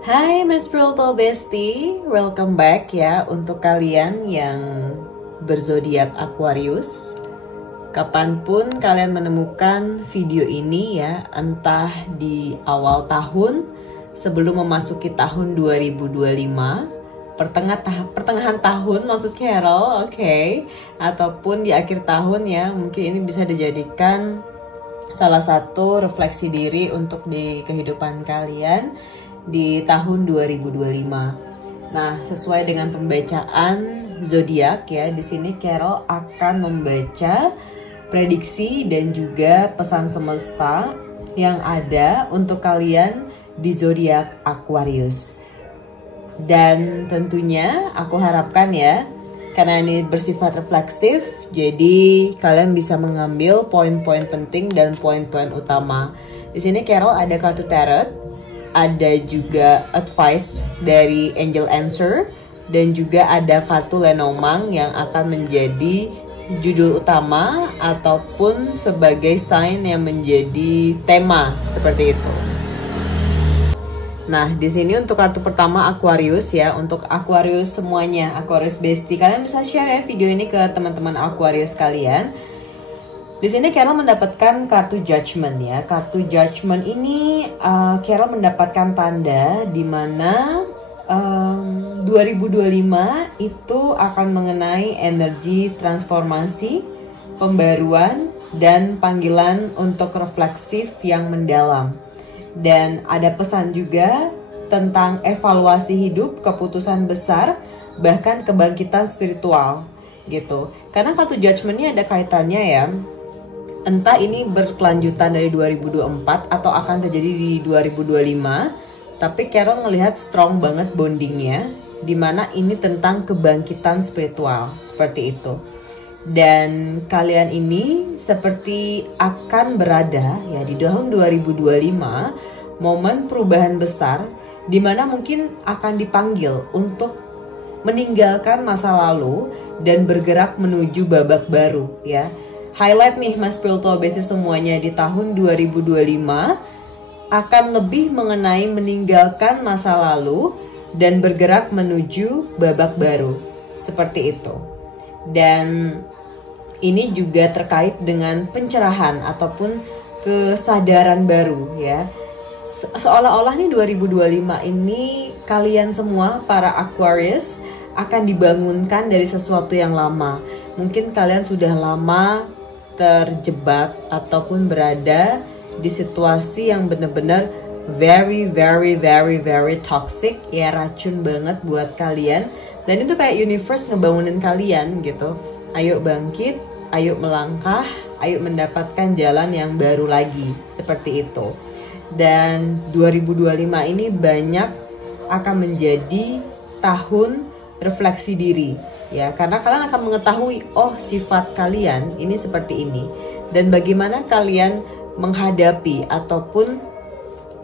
Hai Mas Spiritual Bestie, welcome back ya untuk kalian yang berzodiak Aquarius. Kapanpun kalian menemukan video ini ya, entah di awal tahun sebelum memasuki tahun 2025, pertengahan tahun maksud Carol, oke, ataupun di akhir tahun ya, mungkin ini bisa dijadikan salah satu refleksi diri untuk di kehidupan kalian di tahun 2025. Nah, sesuai dengan pembacaan zodiak ya, di sini Carol akan membaca prediksi dan juga pesan semesta yang ada untuk kalian di zodiak Aquarius. Dan tentunya aku harapkan ya, karena ini bersifat refleksif, jadi kalian bisa mengambil poin-poin penting dan poin-poin utama. Di sini Carol ada kartu tarot, ada juga advice dari Angel Answer, dan juga ada kartu Lenormand yang akan menjadi judul utama ataupun sebagai sign yang menjadi tema seperti itu. Nah, di sini untuk kartu pertama Aquarius ya, untuk Aquarius semuanya, Aquarius Bestie, kalian bisa share ya video ini ke teman-teman Aquarius kalian. Di sini Carol mendapatkan kartu Judgment ya. Kartu Judgment ini Carol mendapatkan tanda di mana 2025 itu akan mengenai energi transformasi, pembaruan, dan panggilan untuk refleksif yang mendalam. Dan ada pesan juga tentang evaluasi hidup, keputusan besar, bahkan kebangkitan spiritual gitu. Karena kartu Judgment ini ada kaitannya ya, entah ini berkelanjutan dari 2024 atau akan terjadi di 2025. Tapi Carol ngelihat strong banget bondingnya, dimana ini tentang kebangkitan spiritual, seperti itu. Dan kalian ini seperti akan berada ya di tahun 2025, momen perubahan besar dimana mungkin akan dipanggil untuk meninggalkan masa lalu dan bergerak menuju babak baru ya. Highlight nih Mas Spiritual Bestie semuanya di tahun 2025 akan lebih mengenai meninggalkan masa lalu dan bergerak menuju babak baru, seperti itu. Dan ini juga terkait dengan pencerahan ataupun kesadaran baru ya. Seolah-olah nih 2025 ini kalian semua para Aquarius akan dibangunkan dari sesuatu yang lama. Mungkin kalian sudah lama terjebak ataupun berada di situasi yang benar-benar very toxic ya, racun banget buat kalian. Dan itu kayak universe ngebangunin kalian gitu. Ayo bangkit, ayo melangkah, ayo mendapatkan jalan yang baru lagi, seperti itu. Dan 2025 ini banyak akan menjadi tahun refleksi diri ya, karena kalian akan mengetahui oh sifat kalian ini seperti ini, dan bagaimana kalian menghadapi ataupun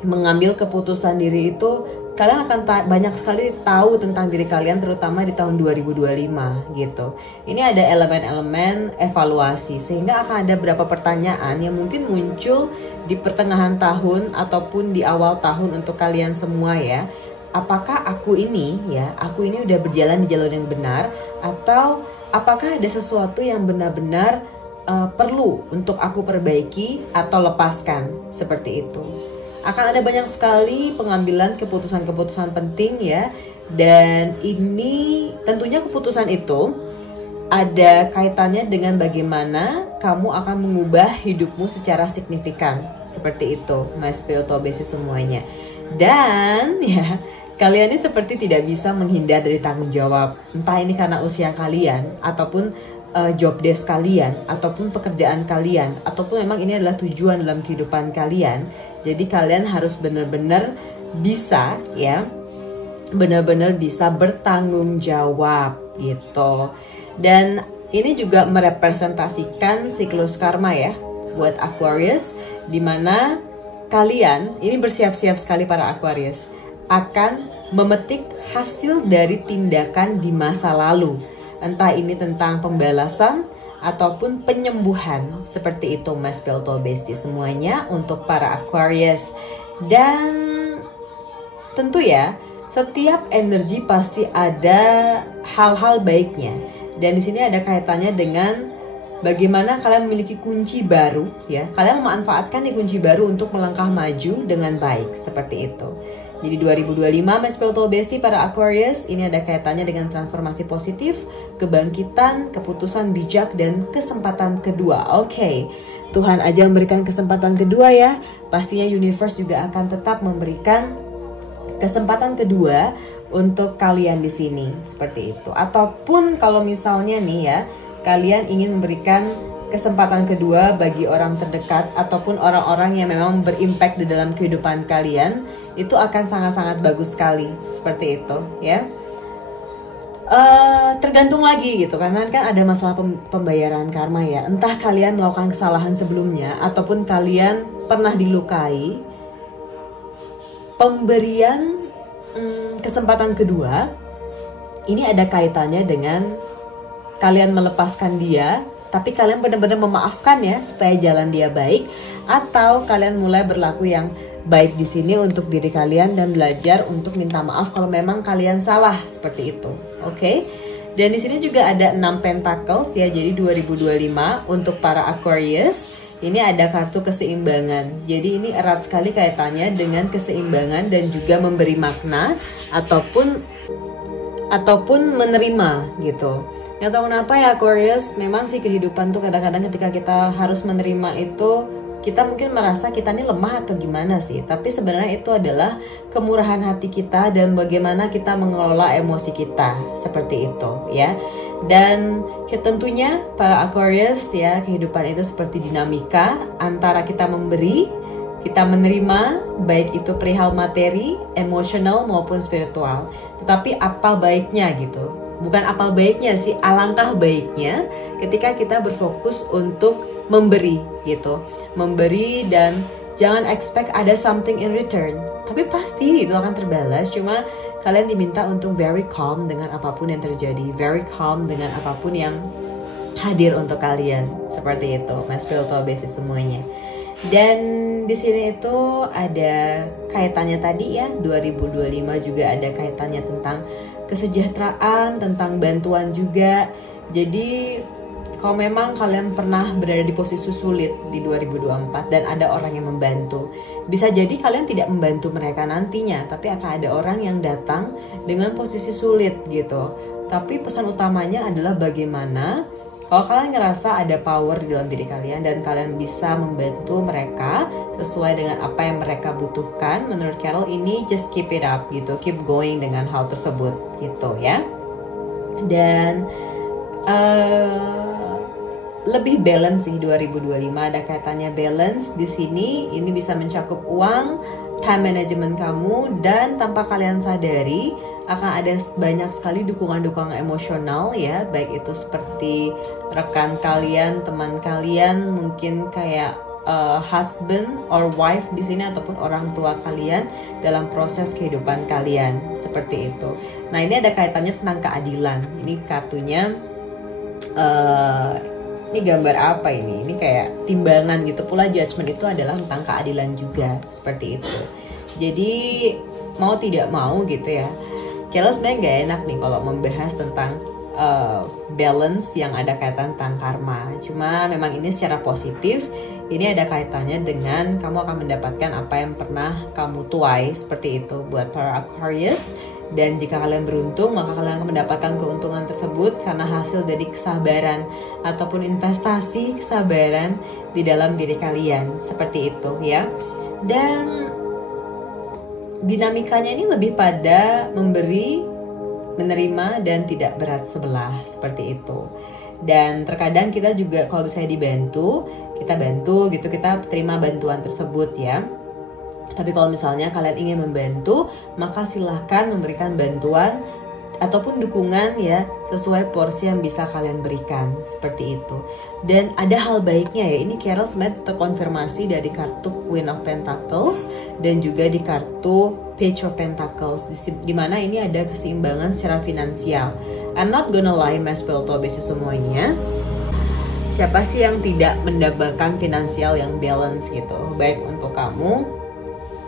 mengambil keputusan diri itu. Kalian akan banyak sekali tahu tentang diri kalian, terutama di tahun 2025 gitu. Ini ada elemen-elemen evaluasi, sehingga akan ada beberapa pertanyaan yang mungkin muncul di pertengahan tahun ataupun di awal tahun untuk kalian semua ya. Apakah aku ini udah berjalan di jalur yang benar, atau apakah ada sesuatu yang benar-benar perlu untuk aku perbaiki atau lepaskan, seperti itu. Akan ada banyak sekali pengambilan keputusan-keputusan penting ya. Dan ini tentunya keputusan itu ada kaitannya dengan bagaimana kamu akan mengubah hidupmu secara signifikan. Seperti itu Mas Spiritual Bestie semuanya. Dan ya, kalian ini seperti tidak bisa menghindar dari tanggung jawab. Entah ini karena usia kalian, ataupun job desk kalian, ataupun pekerjaan kalian, ataupun memang ini adalah tujuan dalam kehidupan kalian. Jadi kalian harus benar-benar bisa ya, benar-benar bisa bertanggung jawab gitu. Dan ini juga merepresentasikan siklus karma ya buat Aquarius, dimana kalian ini bersiap-siap sekali para Aquarius akan memetik hasil dari tindakan di masa lalu. Entah ini tentang pembalasan ataupun penyembuhan, seperti itu Mas Spiritual Bestie semuanya untuk para Aquarius. Dan tentu ya, setiap energi pasti ada hal-hal baiknya. Dan di sini ada kaitannya dengan bagaimana kalian memiliki kunci baru ya. Kalian memanfaatkan nih kunci baru untuk melangkah maju dengan baik, seperti itu. Jadi 2025 My Spiritual Bestie para Aquarius, ini ada kaitannya dengan transformasi positif, kebangkitan, keputusan bijak, dan kesempatan kedua. Oke, Tuhan aja memberikan kesempatan kedua ya. Pastinya universe juga akan tetap memberikan kesempatan kedua untuk kalian di sini, seperti itu. Ataupun kalau misalnya nih ya, kalian ingin memberikan kesempatan kedua bagi orang terdekat ataupun orang-orang yang memang berimpact di dalam kehidupan kalian, itu akan sangat-sangat bagus sekali, seperti itu ya. Tergantung lagi gitu, karena kan ada masalah pembayaran karma ya. Entah kalian melakukan kesalahan sebelumnya ataupun kalian pernah dilukai. Pemberian kesempatan kedua ini ada kaitannya dengan kalian melepaskan dia, tapi kalian benar-benar memaafkan ya supaya jalan dia baik, atau kalian mulai berlaku yang baik di sini untuk diri kalian dan belajar untuk minta maaf kalau memang kalian salah, seperti itu. Oke? Dan di sini juga ada 6 pentacles ya, jadi 2025 untuk para Aquarius. Ini ada kartu keseimbangan. Jadi ini erat sekali kaitannya dengan keseimbangan dan juga memberi makna ataupun menerima gitu. Nggak tahu kenapa ya Aquarius, memang sih kehidupan tuh kadang-kadang ketika kita harus menerima itu, kita mungkin merasa kita ini lemah atau gimana sih. Tapi sebenarnya itu adalah kemurahan hati kita dan bagaimana kita mengelola emosi kita, seperti itu ya. Dan tentunya para Aquarius ya, kehidupan itu seperti dinamika antara kita memberi, kita menerima, baik itu perihal materi, emosional maupun spiritual. Tetapi apa baiknya gitu? Bukan apa baiknya sih, alangkah baiknya ketika kita berfokus untuk memberi gitu. Memberi dan jangan expect ada something in return. Tapi pasti itu akan terbalas, cuma kalian diminta untuk very calm dengan apapun yang terjadi, very calm dengan apapun yang hadir untuk kalian, seperti itu. My Spiritual Bestie semuanya. Dan di sini itu ada kaitannya tadi ya, 2025 juga ada kaitannya tentang kesejahteraan, tentang bantuan juga. Jadi kalau memang kalian pernah berada di posisi sulit di 2024 dan ada orang yang membantu, bisa jadi kalian tidak membantu mereka nantinya, tapi akan ada orang yang datang dengan posisi sulit gitu. Tapi pesan utamanya adalah bagaimana kalau kalian ngerasa ada power di dalam diri kalian dan kalian bisa membantu mereka sesuai dengan apa yang mereka butuhkan. Menurut Carol ini just keep it up gitu, keep going dengan hal tersebut gitu ya. Dan lebih balance sih 2025, ada kaitannya balance di sini. Ini bisa mencakup uang, time management kamu, dan tanpa kalian sadari akan ada banyak sekali dukungan-dukungan emosional ya, baik itu seperti rekan kalian, teman kalian, mungkin kayak husband or wife di sini ataupun orang tua kalian dalam proses kehidupan kalian, seperti itu. Nah, ini ada kaitannya tentang keadilan. Ini kartunya ini gambar apa ini? Ini kayak timbangan gitu pula. Judgment itu adalah tentang keadilan juga, seperti itu. Jadi mau tidak mau gitu ya, kalau sebenarnya gak enak nih kalau membahas tentang balance yang ada kaitan tentang karma. Cuma memang ini secara positif, ini ada kaitannya dengan kamu akan mendapatkan apa yang pernah kamu tuai, seperti itu buat para Aquarius. Dan jika kalian beruntung, maka kalian akan mendapatkan keuntungan tersebut karena hasil dari kesabaran ataupun investasi kesabaran di dalam diri kalian, seperti itu ya. Dan dinamikanya ini lebih pada memberi, menerima, dan tidak berat sebelah, seperti itu. Dan terkadang kita juga kalau misalnya dibantu, kita bantu gitu, kita terima bantuan tersebut ya. Tapi kalau misalnya kalian ingin membantu, maka silahkan memberikan bantuan ataupun dukungan ya sesuai porsi yang bisa kalian berikan, seperti itu. Dan ada hal baiknya ya, ini Carol sebenarnya terkonfirmasi dari kartu Queen of Pentacles dan juga di kartu Page of Pentacles, di mana ini ada keseimbangan secara finansial. I'm not gonna lie, My Spiritual Bestie semuanya, siapa sih yang tidak mendapatkan finansial yang balance gitu, baik untuk kamu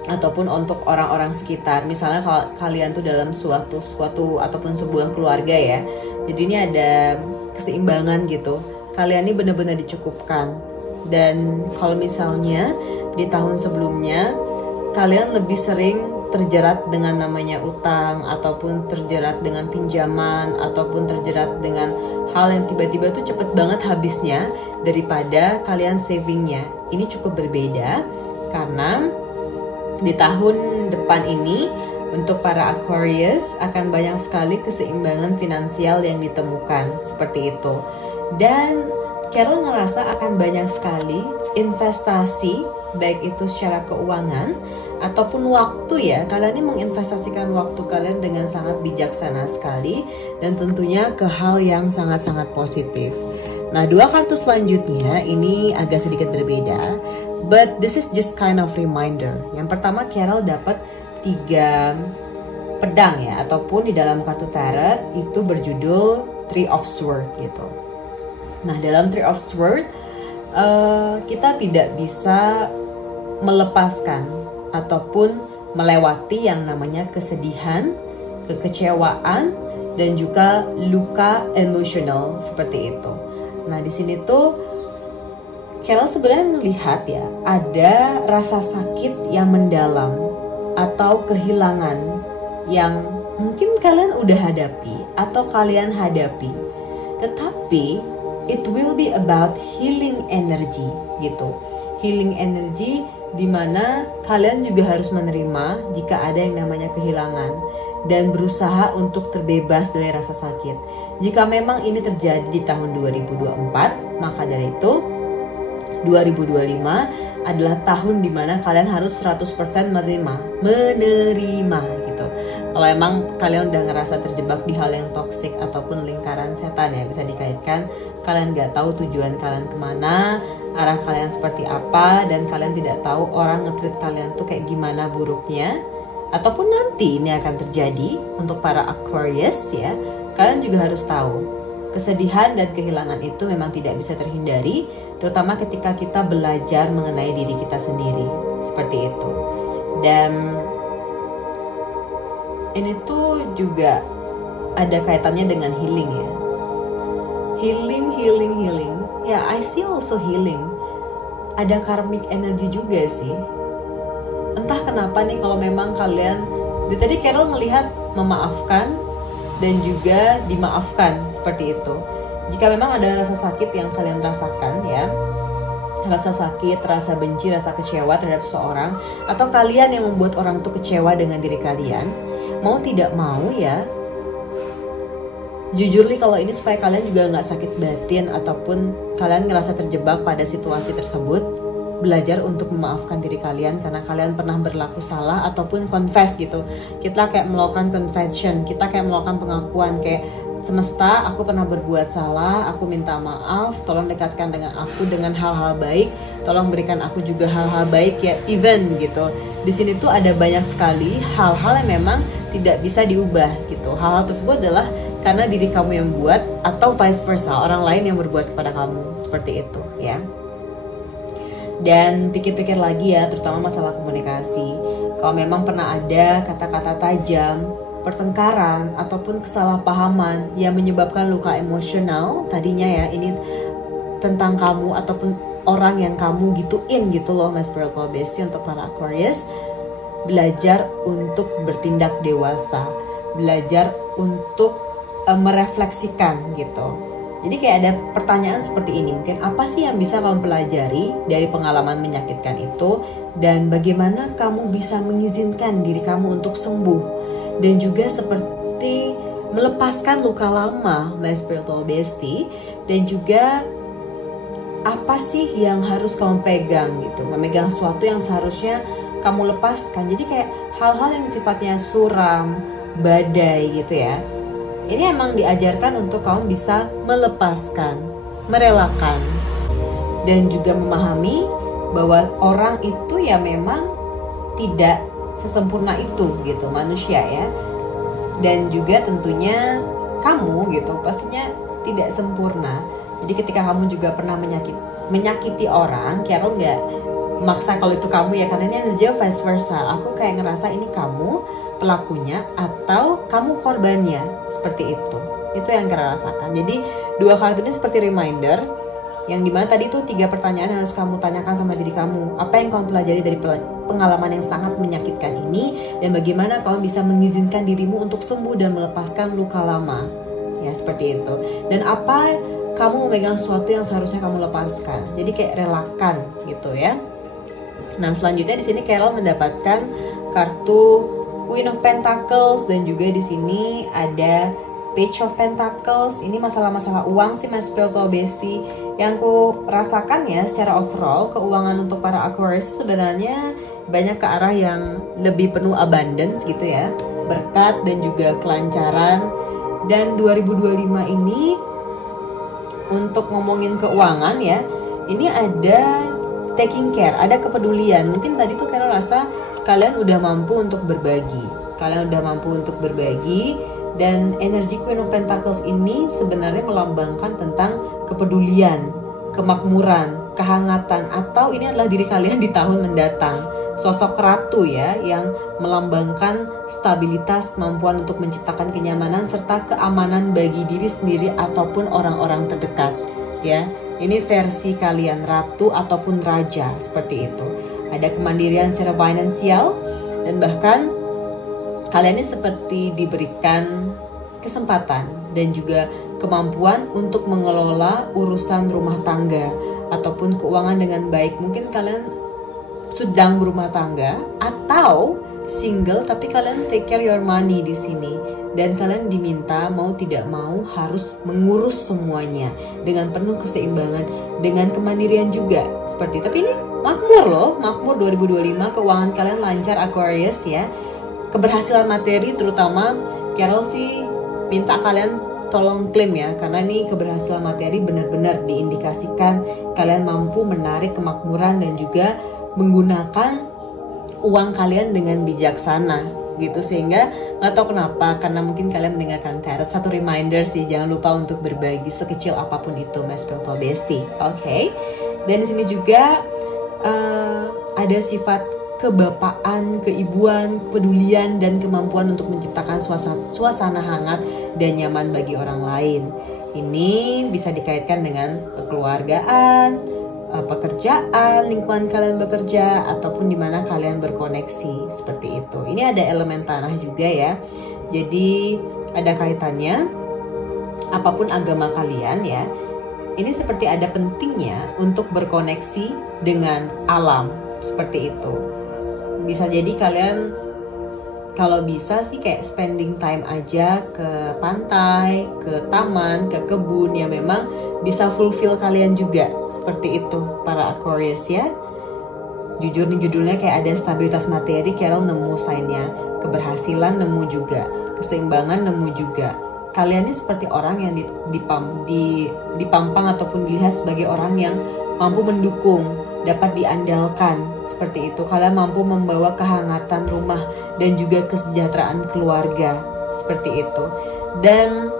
ataupun untuk orang-orang sekitar. Misalnya kalau kalian tuh dalam suatu ataupun sebuah keluarga ya, jadi ini ada keseimbangan gitu, kalian ini benar-benar dicukupkan. Dan kalau misalnya di tahun sebelumnya kalian lebih sering terjerat dengan namanya utang, ataupun terjerat dengan pinjaman, ataupun terjerat dengan hal yang tiba-tiba tuh cepet banget habisnya daripada kalian savingnya. Ini cukup berbeda karena di tahun depan ini untuk para Aquarius akan banyak sekali keseimbangan finansial yang ditemukan seperti itu. Dan Carol ngerasa akan banyak sekali investasi, baik itu secara keuangan ataupun waktu ya. Kalian ini menginvestasikan waktu kalian dengan sangat bijaksana sekali dan tentunya ke hal yang sangat-sangat positif. Nah, dua kartu selanjutnya ini agak sedikit berbeda, but this is just kind of reminder. Yang pertama, Carol dapat 3 pedang ya, ataupun di dalam kartu tarot itu berjudul Three of Swords gitu. Nah, dalam Three of Swords kita tidak bisa melepaskan ataupun melewati yang namanya kesedihan, kekecewaan, dan juga luka emosional seperti itu. Nah, di sini tuh Carol sebenarnya melihat ya, ada rasa sakit yang mendalam atau kehilangan yang mungkin kalian udah hadapi atau kalian hadapi. Tetapi it will be about healing energy gitu. Healing energy dimana kalian juga harus menerima jika ada yang namanya kehilangan dan berusaha untuk terbebas dari rasa sakit. Jika memang ini terjadi di tahun 2024, maka dari itu 2025 adalah tahun dimana kalian harus 100% menerima gitu. Kalau emang kalian udah ngerasa terjebak di hal yang toksik ataupun lingkaran setan ya, bisa dikaitkan kalian gak tahu tujuan kalian kemana, arah kalian seperti apa, dan kalian tidak tahu orang nge-treat kalian tuh kayak gimana buruknya, ataupun nanti ini akan terjadi untuk para Aquarius ya, kalian juga harus tahu kesedihan dan kehilangan itu memang tidak bisa terhindari, terutama ketika kita belajar mengenai diri kita sendiri seperti itu. Dan ini tuh juga ada kaitannya dengan healing ya. Healing. Ya, I see also healing. Ada karmic energy juga sih. Entah kenapa nih kalau memang kalian, tadi Carol melihat memaafkan dan juga dimaafkan seperti itu. Jika memang ada rasa sakit yang kalian rasakan ya, rasa sakit, rasa benci, rasa kecewa terhadap seseorang, atau kalian yang membuat orang itu kecewa dengan diri kalian, mau tidak mau ya, jujur nih kalau ini supaya kalian juga nggak sakit batin ataupun kalian ngerasa terjebak pada situasi tersebut, belajar untuk memaafkan diri kalian karena kalian pernah berlaku salah ataupun confess gitu. Kita kayak melakukan confession, kita kayak melakukan pengakuan kayak, semesta, aku pernah berbuat salah, aku minta maaf, tolong dekatkan dengan aku dengan hal-hal baik, tolong berikan aku juga hal-hal baik ya, even gitu. Di sini tuh ada banyak sekali hal-hal yang memang tidak bisa diubah gitu. Hal-hal tersebut adalah karena diri kamu yang buat atau vice versa, orang lain yang berbuat kepada kamu, seperti itu ya. Dan pikir-pikir lagi ya, terutama masalah komunikasi. Kalau memang pernah ada kata-kata tajam, pertengkaran ataupun kesalahpahaman yang menyebabkan luka emosional tadinya ya, ini tentang kamu ataupun orang yang kamu gituin gitu loh, my spiritual bestie. Untuk para Aquarius, belajar untuk bertindak dewasa, belajar untuk merefleksikan gitu. Jadi kayak ada pertanyaan seperti ini, mungkin apa sih yang bisa kamu pelajari dari pengalaman menyakitkan itu, dan bagaimana kamu bisa mengizinkan diri kamu untuk sembuh, dan juga seperti melepaskan luka lama, my spiritual bestie, dan juga apa sih yang harus kamu pegang gitu, memegang sesuatu yang seharusnya kamu lepaskan. Jadi kayak hal-hal yang sifatnya suram, badai gitu ya, ini emang diajarkan untuk kamu bisa melepaskan, merelakan, dan juga memahami bahwa orang itu ya memang tidak sesempurna itu gitu, manusia ya. Dan juga tentunya kamu gitu pastinya tidak sempurna. Jadi ketika kamu juga pernah menyakiti orang, Carol nggak maksa kalau itu kamu ya, karena ini energi vice versa. Aku kayak ngerasa ini kamu pelakunya atau kamu korbannya, seperti itu. Itu yang kita rasakan. Jadi dua kartu ini seperti reminder, yang dimana tadi tuh 3 pertanyaan yang harus kamu tanyakan sama diri kamu. Apa yang kamu pelajari dari pengalaman yang sangat menyakitkan ini, dan bagaimana kamu bisa mengizinkan dirimu untuk sembuh dan melepaskan luka lama. Ya, seperti itu. Dan apa kamu memegang sesuatu yang seharusnya kamu lepaskan. Jadi kayak relakan gitu ya. Nah, selanjutnya di sini Carol mendapatkan kartu Queen of Pentacles, dan juga di sini ada Page of Pentacles. Ini masalah-masalah uang sih Mas Spiritual Bestie. Yang ku rasakan ya secara overall, keuangan untuk para Aquarius sebenarnya banyak ke arah yang lebih penuh abundance gitu ya, berkat dan juga kelancaran. Dan 2025 ini untuk ngomongin keuangan ya, ini ada taking care, ada kepedulian. Mungkin tadi tuh kalian rasa kalian udah mampu untuk berbagi, dan energi Queen of Pentacles ini sebenarnya melambangkan tentang kepedulian, kemakmuran, kehangatan, atau ini adalah diri kalian di tahun mendatang. Sosok ratu ya, yang melambangkan stabilitas, kemampuan untuk menciptakan kenyamanan serta keamanan bagi diri sendiri ataupun orang-orang terdekat ya. Ini versi kalian ratu ataupun raja, seperti itu. Ada kemandirian secara finansial, dan bahkan kalian ini seperti diberikan kesempatan dan juga kemampuan untuk mengelola urusan rumah tangga ataupun keuangan dengan baik. Mungkin kalian sedang berumah tangga atau single, tapi kalian take care your money di sini, dan kalian diminta mau tidak mau harus mengurus semuanya dengan penuh keseimbangan, dengan kemandirian juga seperti itu. Tapi ini makmur loh, makmur 2025, keuangan kalian lancar Aquarius ya. Keberhasilan materi terutama Carol sih minta kalian tolong klaim ya, karena ini keberhasilan materi benar-benar diindikasikan kalian mampu menarik kemakmuran dan juga menggunakan uang kalian dengan bijaksana gitu. Sehingga nggak tahu kenapa, karena mungkin kalian mendengarkan tarot, satu reminder sih, jangan lupa untuk berbagi sekecil apapun itu Mas Spiritual Bestie. Oke. Dan di sini juga ada sifat kebapaan, keibuan, kepedulian, dan kemampuan untuk menciptakan suasana hangat dan nyaman bagi orang lain. Ini bisa dikaitkan dengan kekeluargaan, pekerjaan, lingkungan kalian bekerja, ataupun di mana kalian berkoneksi, seperti itu. Ini ada elemen tanah juga ya. Jadi ada kaitannya, apapun agama kalian ya, ini seperti ada pentingnya untuk berkoneksi dengan alam, seperti itu. Bisa jadi kalian kalau bisa sih kayak spending time aja ke pantai, ke taman, ke kebun, ya memang bisa fulfill kalian juga, seperti itu para Aquarius ya. Jujur nih judulnya kayak ada stabilitas materi, Carol nemu sign-nya, keberhasilan nemu juga, keseimbangan nemu juga. Kalian ini seperti orang yang dipampang ataupun dilihat sebagai orang yang mampu mendukung, dapat diandalkan, seperti itu. Kalian mampu membawa kehangatan rumah dan juga kesejahteraan keluarga, seperti itu. Dan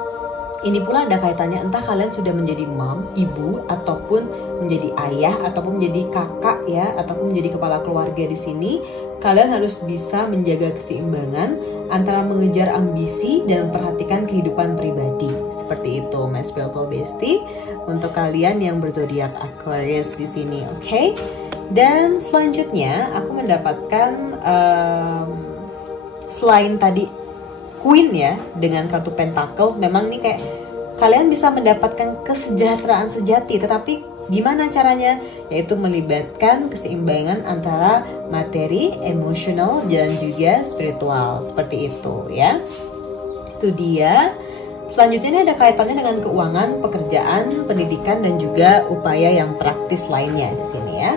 ini pula ada kaitannya, entah kalian sudah menjadi mom, ibu, ataupun menjadi ayah, ataupun menjadi kakak ya, ataupun menjadi kepala keluarga di sini. Kalian harus bisa menjaga keseimbangan antara mengejar ambisi dan memperhatikan kehidupan pribadi, seperti itu Mas Spiritual Bestie untuk kalian yang berzodiak Aquarius di sini, oke? Dan selanjutnya aku mendapatkan selain tadi Queen ya dengan kartu Pentacle, memang nih kayak kalian bisa mendapatkan kesejahteraan sejati, tetapi gimana caranya? Yaitu melibatkan keseimbangan antara materi, emosional, dan juga spiritual, seperti itu ya. Itu dia. Selanjutnya ini ada kaitannya dengan keuangan, pekerjaan, pendidikan, dan juga upaya yang praktis lainnya di sini ya.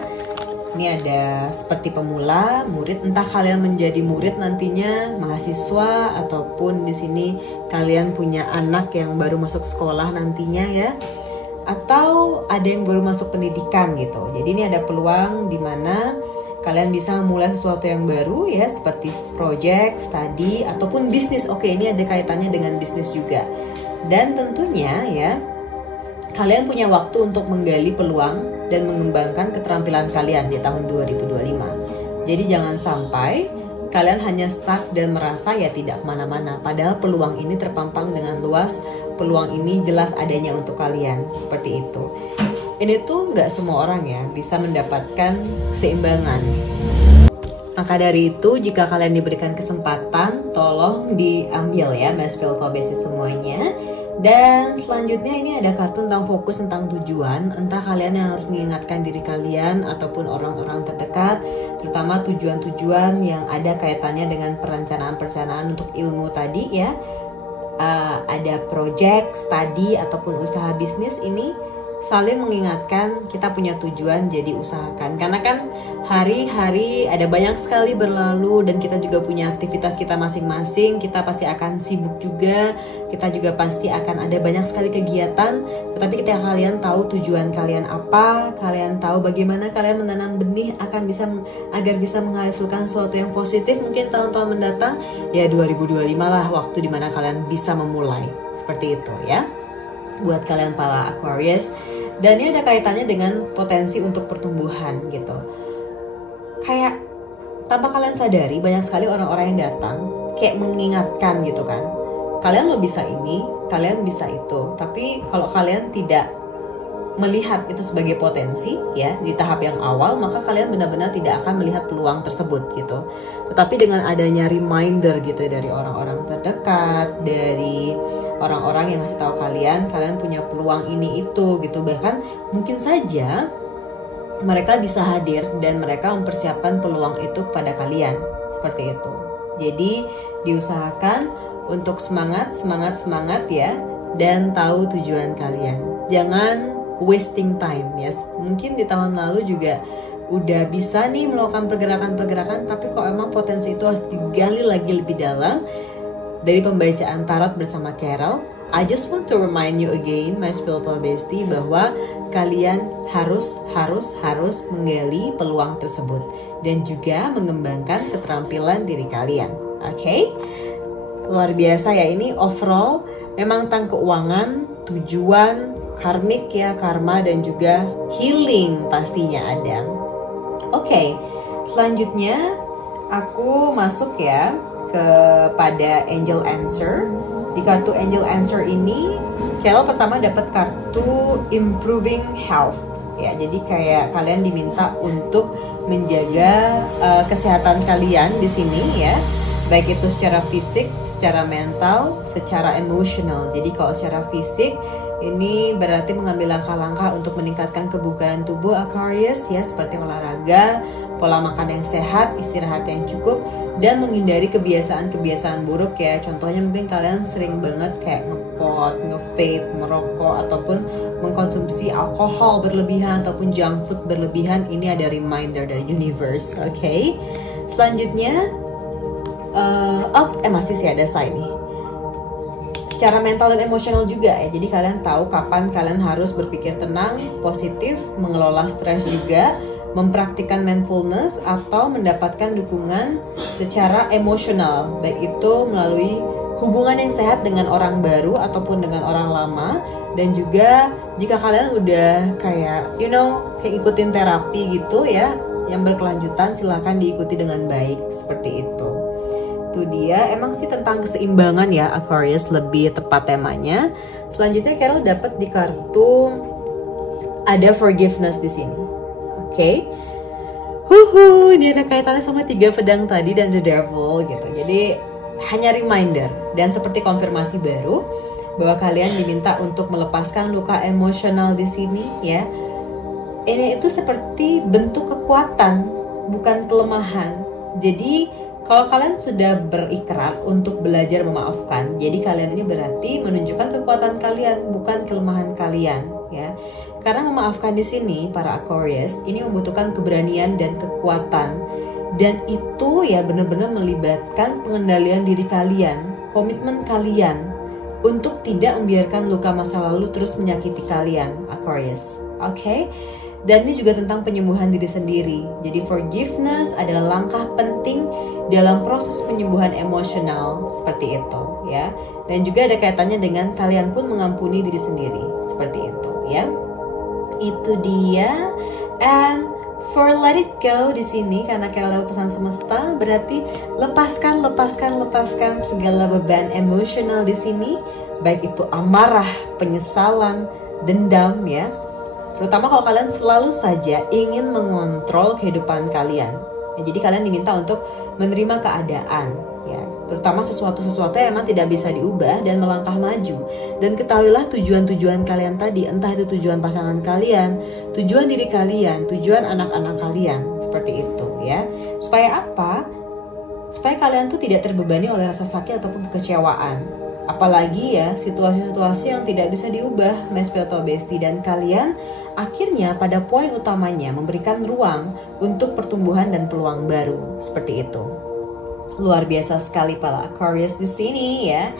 Ini ada seperti pemula, murid, entah kalian menjadi murid nantinya, mahasiswa, ataupun di sini kalian punya anak yang baru masuk sekolah nantinya ya, atau ada yang baru masuk pendidikan gitu. Jadi ini ada peluang di mana kalian bisa memulai sesuatu yang baru ya, seperti project, study, ataupun bisnis. Oke, ini ada kaitannya dengan bisnis juga. Dan tentunya ya, kalian punya waktu untuk menggali peluang dan mengembangkan keterampilan kalian di tahun 2025. Jadi jangan sampai kalian hanya stuck dan merasa ya tidak kemana-mana. Padahal peluang ini terpampang dengan luas, peluang ini jelas adanya untuk kalian, seperti itu. Ini tuh nggak semua orang ya bisa mendapatkan keseimbangan. Maka dari itu, jika kalian diberikan kesempatan, tolong diambil ya Mas Spiritual Bestie semuanya. Dan selanjutnya ini ada kartu tentang fokus, tentang tujuan. Entah kalian yang harus mengingatkan diri kalian ataupun orang-orang terdekat, terutama tujuan-tujuan yang ada kaitannya dengan perencanaan-perencanaan untuk ilmu tadi ya. Ada project, study ataupun usaha bisnis, ini saling mengingatkan kita punya tujuan, jadi usahakan. Karena kan hari-hari ada banyak sekali berlalu dan kita juga punya aktivitas kita masing-masing. Kita pasti akan sibuk juga, kita juga pasti akan ada banyak sekali kegiatan. Tetapi ketika kalian tahu tujuan kalian apa, kalian tahu bagaimana kalian menanam benih agar bisa menghasilkan sesuatu yang positif, mungkin tahun-tahun mendatang ya 2025 lah waktu dimana kalian bisa memulai. Seperti itu ya buat kalian para Aquarius. Dan ini ada kaitannya dengan potensi untuk pertumbuhan gitu. Kayak tanpa kalian sadari banyak sekali orang-orang yang datang kayak mengingatkan gitu kan. Kalian lo bisa ini, kalian bisa itu. Tapi kalau kalian tidak melihat itu sebagai potensi ya di tahap yang awal, maka kalian benar-benar tidak akan melihat peluang tersebut gitu. Tetapi dengan adanya reminder gitu dari orang-orang terdekat, dari orang-orang yang ngasih tahu kalian punya peluang ini itu gitu. Bahkan mungkin saja mereka bisa hadir dan mereka mempersiapkan peluang itu kepada kalian. Seperti itu. Jadi diusahakan untuk semangat ya, dan tahu tujuan kalian. Jangan wasting time ya. Mungkin di tahun lalu juga udah bisa nih melakukan pergerakan-pergerakan, tapi kok emang potensi itu harus digali lagi lebih dalam. Dari pembacaan tarot bersama Carol, I just want to remind you again, my spiritual bestie, bahwa kalian harus menggali peluang tersebut dan juga mengembangkan keterampilan diri kalian. Oke? Luar biasa ya, ini overall memang tentang keuangan, tujuan, karmik ya, karma, dan juga healing pastinya ada. Oke, selanjutnya aku masuk ya kepada Angel Answer. Di kartu Angel Answer ini, Carol pertama dapat kartu Improving Health. Ya, jadi kayak kalian diminta untuk menjaga kesehatan kalian di sini ya. Baik itu secara fisik, secara mental, secara emosional. Jadi kalau secara fisik, ini berarti mengambil langkah-langkah untuk meningkatkan kebugaran tubuh Aquarius ya, seperti olahraga, pola makan yang sehat, istirahat yang cukup, dan menghindari kebiasaan-kebiasaan buruk ya. Contohnya mungkin kalian sering banget kayak ngepot, nge-vape, merokok, ataupun mengkonsumsi alkohol berlebihan ataupun junk food berlebihan. Ini ada reminder dari universe. Oke. Selanjutnya masih sih ada sign nih. Secara mental dan emosional juga ya. Jadi kalian tahu kapan kalian harus berpikir tenang, positif, mengelola stres juga, mempraktikkan mindfulness, atau mendapatkan dukungan secara emosional, baik itu melalui hubungan yang sehat dengan orang baru ataupun dengan orang lama. Dan juga jika kalian udah kayak kayak ikutin terapi gitu ya yang berkelanjutan, silahkan diikuti dengan baik, seperti itu. Itu dia, emang sih tentang keseimbangan ya Aquarius, lebih tepat temanya. Selanjutnya Carol dapat di kartu ada forgiveness di sini. Oke. Dia ada kaitannya sama 3 pedang tadi dan the devil gitu. Jadi hanya reminder dan seperti konfirmasi baru bahwa kalian diminta untuk melepaskan luka emosional di sini ya. Ini itu seperti bentuk kekuatan, bukan kelemahan. Jadi kalau kalian sudah berikrar untuk belajar memaafkan, jadi kalian ini berarti menunjukkan kekuatan kalian, bukan kelemahan kalian, ya. Karena memaafkan di sini para Aquarius ini membutuhkan keberanian dan kekuatan, dan itu ya benar-benar melibatkan pengendalian diri kalian, komitmen kalian untuk tidak membiarkan luka masa lalu terus menyakiti kalian, Aquarius. Oke? Dan ini juga tentang penyembuhan diri sendiri. Jadi forgiveness adalah langkah penting dalam proses penyembuhan emosional, seperti itu ya. Dan juga ada kaitannya dengan kalian pun mengampuni diri sendiri, seperti itu ya. itu dia. And for let it go di sini, karena Carol dapat pesan semesta, berarti lepaskan segala beban emosional di sini, baik itu amarah, penyesalan, dendam ya. Terutama kalau kalian selalu saja ingin mengontrol kehidupan kalian. Ya, jadi kalian diminta untuk menerima keadaan, ya. Terutama sesuatu yang memang tidak bisa diubah dan melangkah maju. Dan ketahuilah tujuan-tujuan kalian tadi, entah itu tujuan pasangan kalian, tujuan diri kalian, tujuan anak-anak kalian, seperti itu ya. Supaya apa? Supaya kalian tuh tidak terbebani oleh rasa sakit ataupun kekecewaan. Apalagi ya situasi-situasi yang tidak bisa diubah, Mas Pilto Besti, dan kalian akhirnya pada poin utamanya memberikan ruang untuk pertumbuhan dan peluang baru, seperti itu. Luar biasa sekali para Aquarius di sini ya.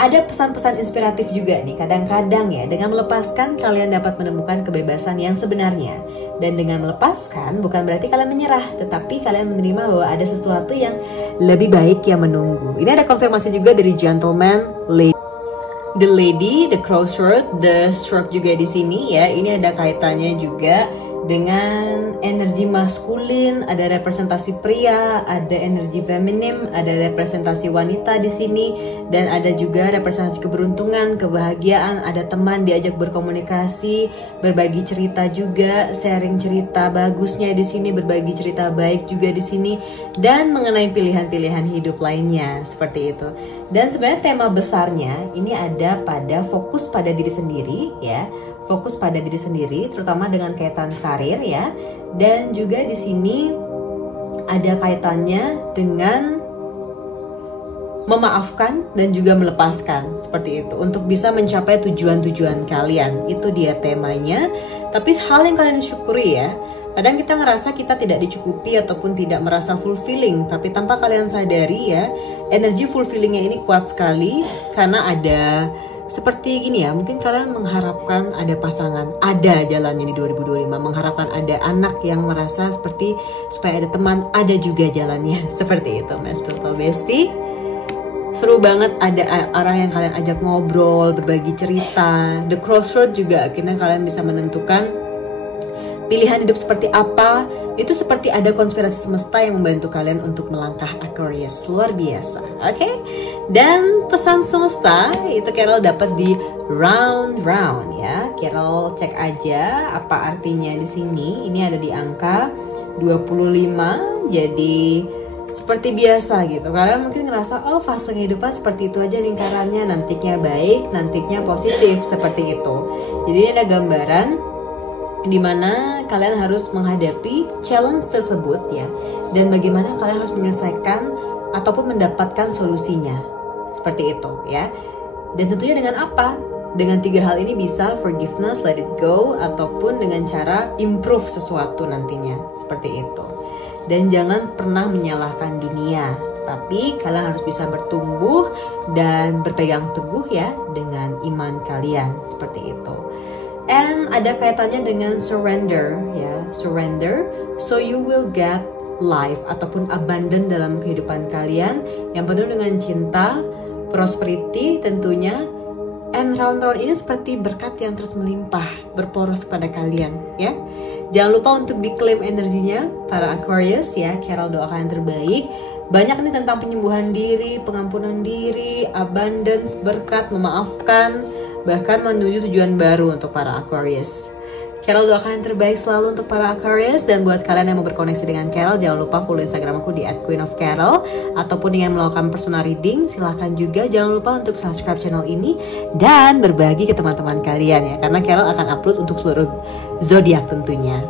Ada pesan-pesan inspiratif juga nih. Kadang-kadang ya, dengan melepaskan kalian dapat menemukan kebebasan yang sebenarnya. Dan dengan melepaskan bukan berarti kalian menyerah, tetapi kalian menerima bahwa ada sesuatu yang lebih baik yang menunggu. Ini ada konfirmasi juga dari gentleman, lady. The lady, the crossroad, the stroke juga di sini ya. Ini ada kaitannya juga dengan energi maskulin, ada representasi pria, ada energi feminim, ada representasi wanita di sini, dan ada juga representasi keberuntungan, kebahagiaan, ada teman diajak berkomunikasi, berbagi cerita juga, sharing cerita bagusnya di sini, berbagi cerita baik juga di sini, dan mengenai pilihan-pilihan hidup lainnya seperti itu. Dan sebenarnya tema besarnya ini ada pada fokus pada diri sendiri ya. Fokus pada diri sendiri, terutama dengan kaitan karir ya, dan juga di sini ada kaitannya dengan memaafkan dan juga melepaskan seperti itu untuk bisa mencapai tujuan-tujuan kalian. Itu dia temanya. Tapi hal yang kalian syukuri ya. Kadang kita ngerasa kita tidak dicukupi ataupun tidak merasa fulfilling, tapi tanpa kalian sadari ya, energi fulfillingnya ini kuat sekali karena ada seperti gini ya, mungkin kalian mengharapkan ada pasangan, ada jalannya di 2025, mengharapkan ada anak yang merasa seperti supaya ada teman, ada juga jalannya seperti itu, Mas Pilto Besti. Seru banget, ada orang yang kalian ajak ngobrol, berbagi cerita. The crossroad juga akhirnya kalian bisa menentukan pilihan hidup seperti apa. Itu seperti ada konspirasi semesta yang membantu kalian untuk melangkah Aquarius. Luar biasa, oke? Dan pesan semesta itu Carol dapat di round ya. Carol cek aja apa artinya di sini. Ini ada di angka 25. Jadi seperti biasa gitu. Kalian mungkin ngerasa oh fase kehidupan seperti itu aja lingkarannya, nantinya baik, nantinya positif seperti itu. Jadi ini ada gambaran dimana kalian harus menghadapi challenge tersebut ya, dan bagaimana kalian harus menyelesaikan ataupun mendapatkan solusinya seperti itu ya. Dan tentunya dengan apa? Dengan 3 hal ini bisa forgiveness, let it go, ataupun dengan cara improve sesuatu nantinya seperti itu. Dan jangan pernah menyalahkan dunia, tapi kalian harus bisa bertumbuh dan berpegang teguh ya dengan iman kalian seperti itu. And ada kaitannya dengan surrender ya, surrender, so you will get life ataupun abundant dalam kehidupan kalian yang penuh dengan cinta, prosperity tentunya. And round ini seperti berkat yang terus melimpah, berporos kepada kalian ya. Jangan lupa untuk diklaim energinya para Aquarius ya. Carol doakan yang terbaik. Banyak nih tentang penyembuhan diri, pengampunan diri, abundance, berkat, memaafkan, bahkan menuju tujuan baru untuk para Aquarius. Carol doakan yang terbaik selalu untuk para Aquarius. Dan buat kalian yang mau berkoneksi dengan Carol, jangan lupa follow Instagram aku di @queenofcarol, ataupun yang melakukan personal reading silahkan juga. Jangan lupa untuk subscribe channel ini dan berbagi ke teman-teman kalian ya, karena Carol akan upload untuk seluruh zodiak tentunya.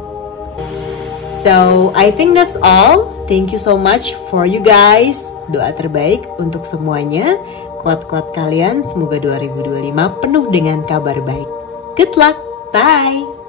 So I think that's all. Thank you so much for you guys. Doa terbaik untuk semuanya. Kuat-kuat kalian, semoga 2025 penuh dengan kabar baik. Good luck, bye!